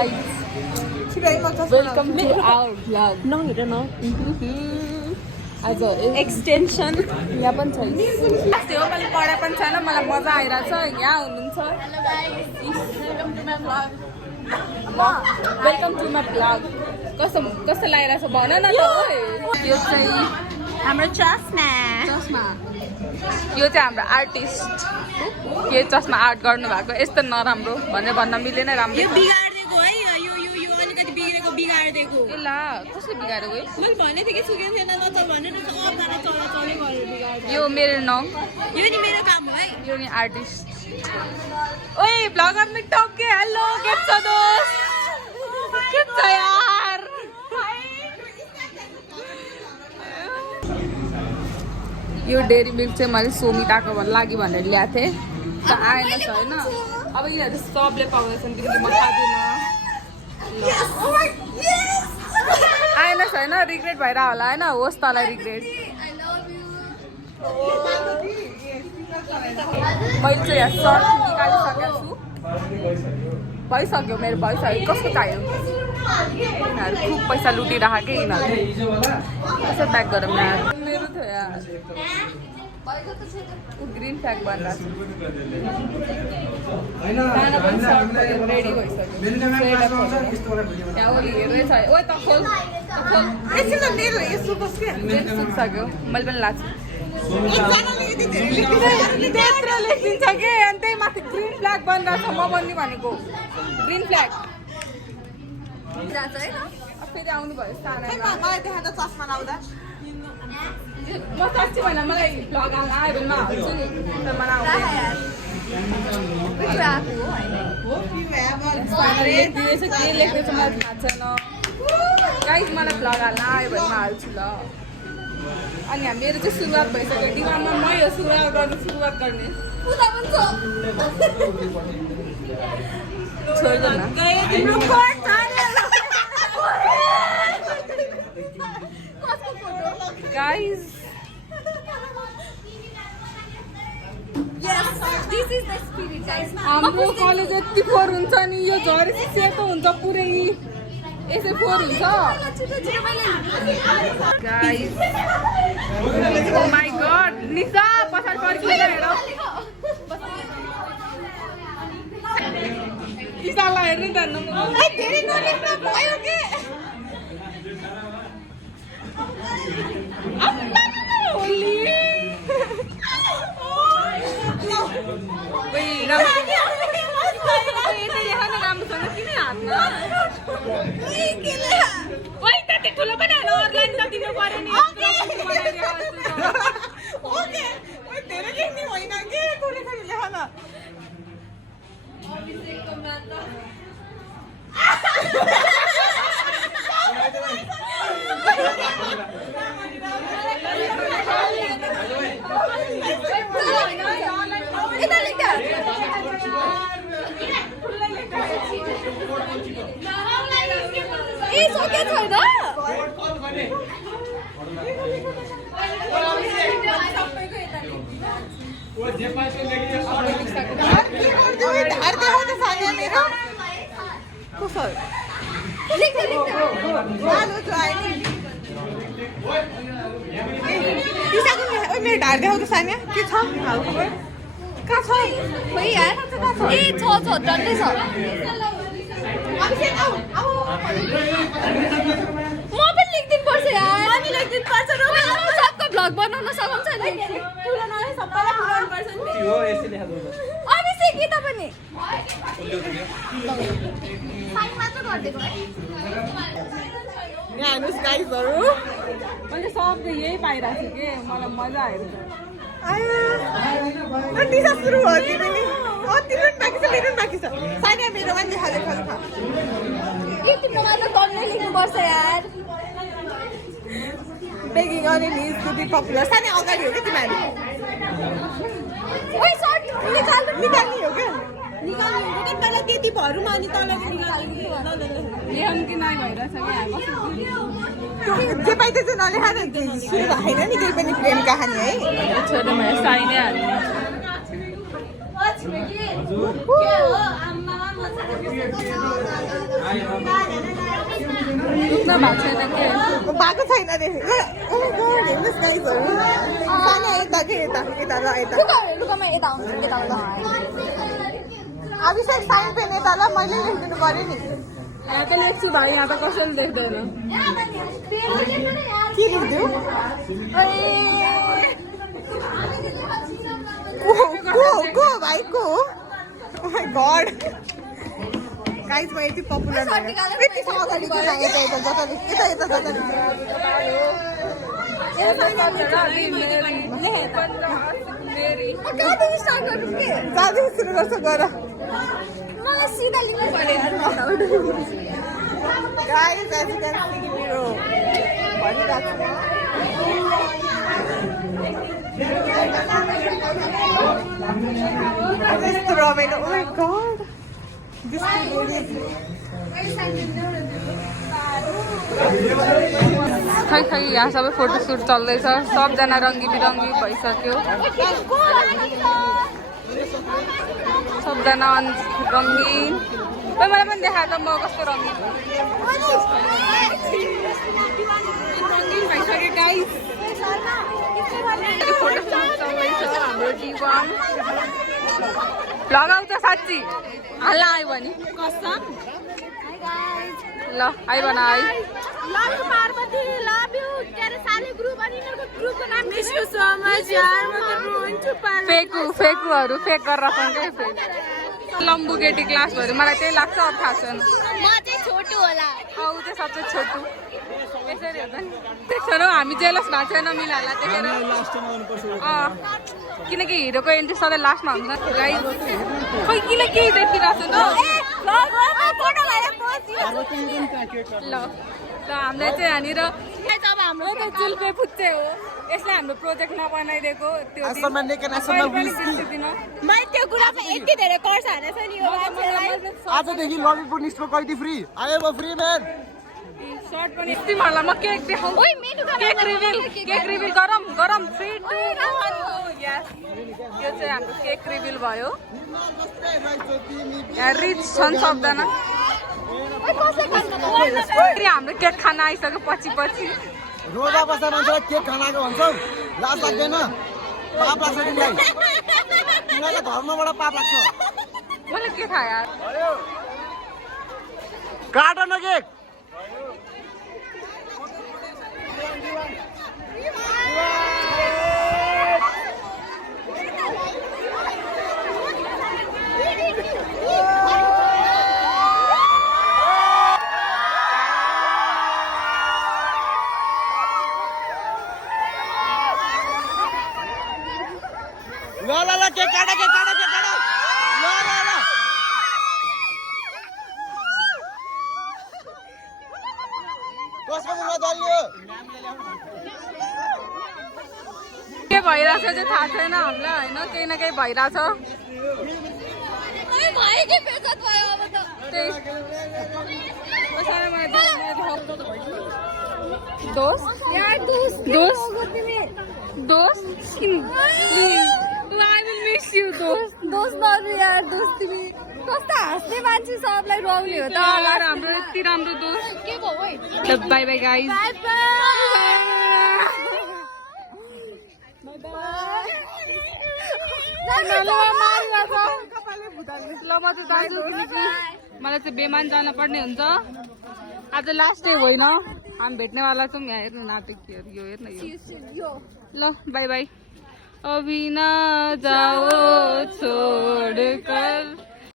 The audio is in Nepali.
guys. Welcome to our vlog. No, you don't know. आज एक्सटेन्सन यहाँ पनि छ त्यस्तै हो मैले पढाइ पनि छैन मलाई मजा आइरहेछ यहाँ हुनुहुन्छ वेलकम टु माई भ्लग कस्तो लागिरहेछ भन न त यो चाहिँ हाम्रो चस्मा यो चाहिँ हाम्रो आर्टिस्ट यो चस्मा आर्ट गर्नुभएको यस्तो नराम्रो भनेर भन्न मिलेन राम्रो बिगार्दिएको है यो अलिकति बिगार्दिएको ए ला कसले बिगारेको मैले भने थिएँ कि सुकेको थिएन नचल भनेर चले गरेर बिगार्छ यो मेरो नङ यो नि मेरो काम हो है यो नि आर्टिस्ट ओए ब्लगर में टोके हेलो कैसा दोस्त कितना यार यो डेरी मिल्क चाहिँ मैले सोमिताको लागि भनेर ल्याएको थिएँ त आएन होइन अब यिनीहरू सबले पाउँदैछन् किनकि म खाँदिनँ आएन छैन रिग्रेट भएर होला होइन होस् तँलाई रिग्रेट मैले चाहिँ यहाँ सर्ट निकालिसकेको छु भइसक्यो मेरो भइसक्यो कसको चाहियो यिनीहरू खुब पैसा लुटिरहेको कि यिनीहरू कसो प्याक गरौँ मेरो थियो यार ग्रिन फ्ल्याग बनिरहेको रेडी भइसक्यो त्यहाँ ओली हेर्दैछ ओ त खोल सुक्सक्यो मैले पनि लाग्छु त्यत्रो लेखिदिन्छ कि अनि त्यही माथि ग्रिन फ्ल्याग बनिरहेको छ म बन्ने भनेको ग्रिन फ्ल्याग फेरि आउनु भयो म साँच्ची भएन मलाई भ्लग आउनु आयो भने म हाल्छु नि तर मलाई आउँदैन के लेख्दैछ मलाई थाहा छैन गाइस मलाई भ्लग हाल्न आयो भने म हाल्छु ल अनि मेरो चाहिँ सुरुवात भइसक्यो दिमागमा मै हो सुरुवात गर्ने छोड्दैन गाइस हाम्रो कलेज यति फोहोर हुन्छ नि यो झरेपछि सेतो हुन्छ पुरै यसै फोहोर हुन्छ गाइस ओ माय गॉड निसा पछाडि फर्किएर हेर इसालाई हेर्नु जान्नु धेरै नलेख्न भयो के ठुलो पनि दिनु पर्यो नि धेरै लेख्ने होइन के मेरो ढाड देखाउ त सानिया के छ कहाँ छ खोइ यार ए छ डल्लै छ म पनि लेख्दिनु पर्छ यार म पनि लेख्दिनु पर्छ र सबको भ्लग बनाउन सकिन्छ नि ठुलो नले सबैलाई बनाउनु पर्छ नि हो यसले लेख्नु अनि सिकि त पनि साइन मात्र गर्दिएको है यहाँ हेर्नुहोस् गाइजहरू मैले सबले यही पाइरहेको छु कि मलाई मजा आइरहेछ दिशा सुरु हो तिमी नि तिम्रो बाँकी छ मेरो बाँकी छ सानिया मेरो पनि देखाएको छ तिम्रो त तल्लै लेख्नुपर्छ यार begging on his to be popular Sania अगाडि हो कि तिमीहरू ओइ सर्ट निकाल्ने हो क्या निकाल्ने हो कि पहिला त्यति भरौँ अनि तल लेखाउनु कि नाइ भइरहेछ क्या जे पाइ त्यो चाहिँ नलेखा सुरु भएन नि केही पनि प्रेम कहानी है छोटो साइने हाल्ने भएको छैन रे हेर्नुहोस् गाइजहरू सानो यता के यता यता ल यता अभिषेक साइन पेन यता ल मैले लेखिदिनु पर्यो नि यहाँ त लेख्छु भाइ यहाँ त कसैले देख्दैन के लेखिदिउ को भाइ को ओ माई गॉड गाइज म यति पपुलर यति अगाडि किन यता यता जताले यता जताले जाँदै सुरु गर्छ गर guys as you can see मेरो भनिरहेको यस्तो रमाइलो ओ माई गॉड खै खै यहाँ सबै फोटोसुट चल्दैछ सबजना रङ्गी बिरङ्गी भइसक्यो सबजना रङ्गीन खै मलाई पनि देखाए त म कस्तो रङ्गीन भइसक्यो गाइस फोटोसुट चल्दैछ हाम्रो जीवन लगाउँछ साँच्ची हल्ला आयो भने कसम ल आइ बना I love you Parvati love you तेरे सारे ग्रुप अनि मेरो ग्रुपको नाम मिस यू सो मच यार म त रोन्छु पार्वती फेकुहरू फेक गरेर सँगै फेक लम्बु केटी क्लास भयो मलाई त्यही लाग्छ अब थाहा छैन म चाहिँ छोटो होला ऊ चाहिँ सबसे छोटो यसरी हुन्छ नि त्यसो न हामी जेलस भएको छैन मिलाला देखेर किनकि हिरोको एन्ट्री सधैँ लास्टमा हुन्छ गाइस खोइ किन केही देखिरहेको छु ल हामीलाई चाहिँ यहाँनिर जुल्पे फुच्चे हो यसले हाम्रो प्रोजेक्ट नबनाइदिएको त्यो मैले त्यो कुरामा यति धेरै कर्स हानेछ नि यो आजदेखि ललितपुर निस्को कैदी फ्री आयो फ्री म्यान सर्ट पनि तिमीहरूलाई म केक देखाउँ केक रिभिल गरम 3 2 1 यस यो चाहिँ हाम्रो केक रिभिल भयो यहाँ रिच छन् सबजना हाम्रो केक खान आइसक्यो पछि रोजा बस्दा मान्छेलाई केक खानाको भन्छौ लाज लाग्दैन पाप लाग्छ तिमीलाई तिमीलाई धर्मबाट पाप लाग्छ मैले के खाए यार काट न केक ल केक काट ल कसको मुखमा दलियो के भइरहेछ चाहिँ थाहा छैन हामीलाई होइन केही न केही भइरहेछ कस्तो हाँस्ने मान्छे सबलाई रौली हो त हाम्रो यति राम्रो दोस्त के भयो बाई बाई गाइस मलाई चाहिँ बेमान जान पर्ने हुन्छ आज लास्ट डे होइन हामी भेट्नेवाला छौँ यहाँ हेर्नु नाटकहरू यो हेर्नु यो ल बाई बाई अभी ना जाओ छोड़ कर